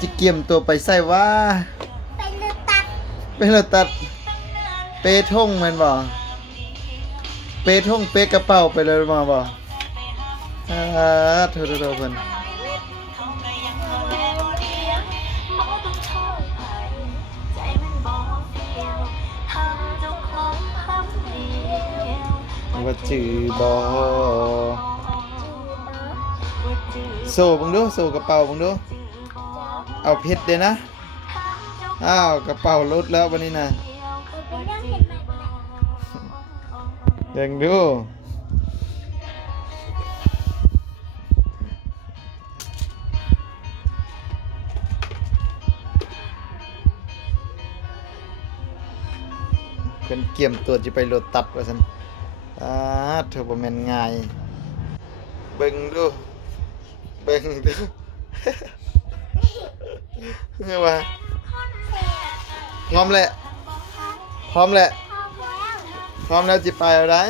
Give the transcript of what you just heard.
จิเกียมตัวไปใส่ว่าเป็นเลือดตัดเป็นรถตัดเปท่งแมันบ่เปท่งเปกระเป๋าไปเลยมาบ่โทษๆเพิ่นว่าจือบ่โซ่เบิ่งดูโซ่กระเป๋าเบิ่งดูเอาเพชรเด้นะอ้าวกระเป๋าลดแล้ววันนี้นะเป็นเรื่องเห็นไหมเบิ่งดูเพิ่นเกี่ยมตัวสิไปรถตัดว่าซั่นเธอบ่แม่นง่ายเบิ่งดูเบิ่งดูเงี้ยว่าพร้อมแหละพร้อมแหละพร้อมแล้วจิไปเอาได้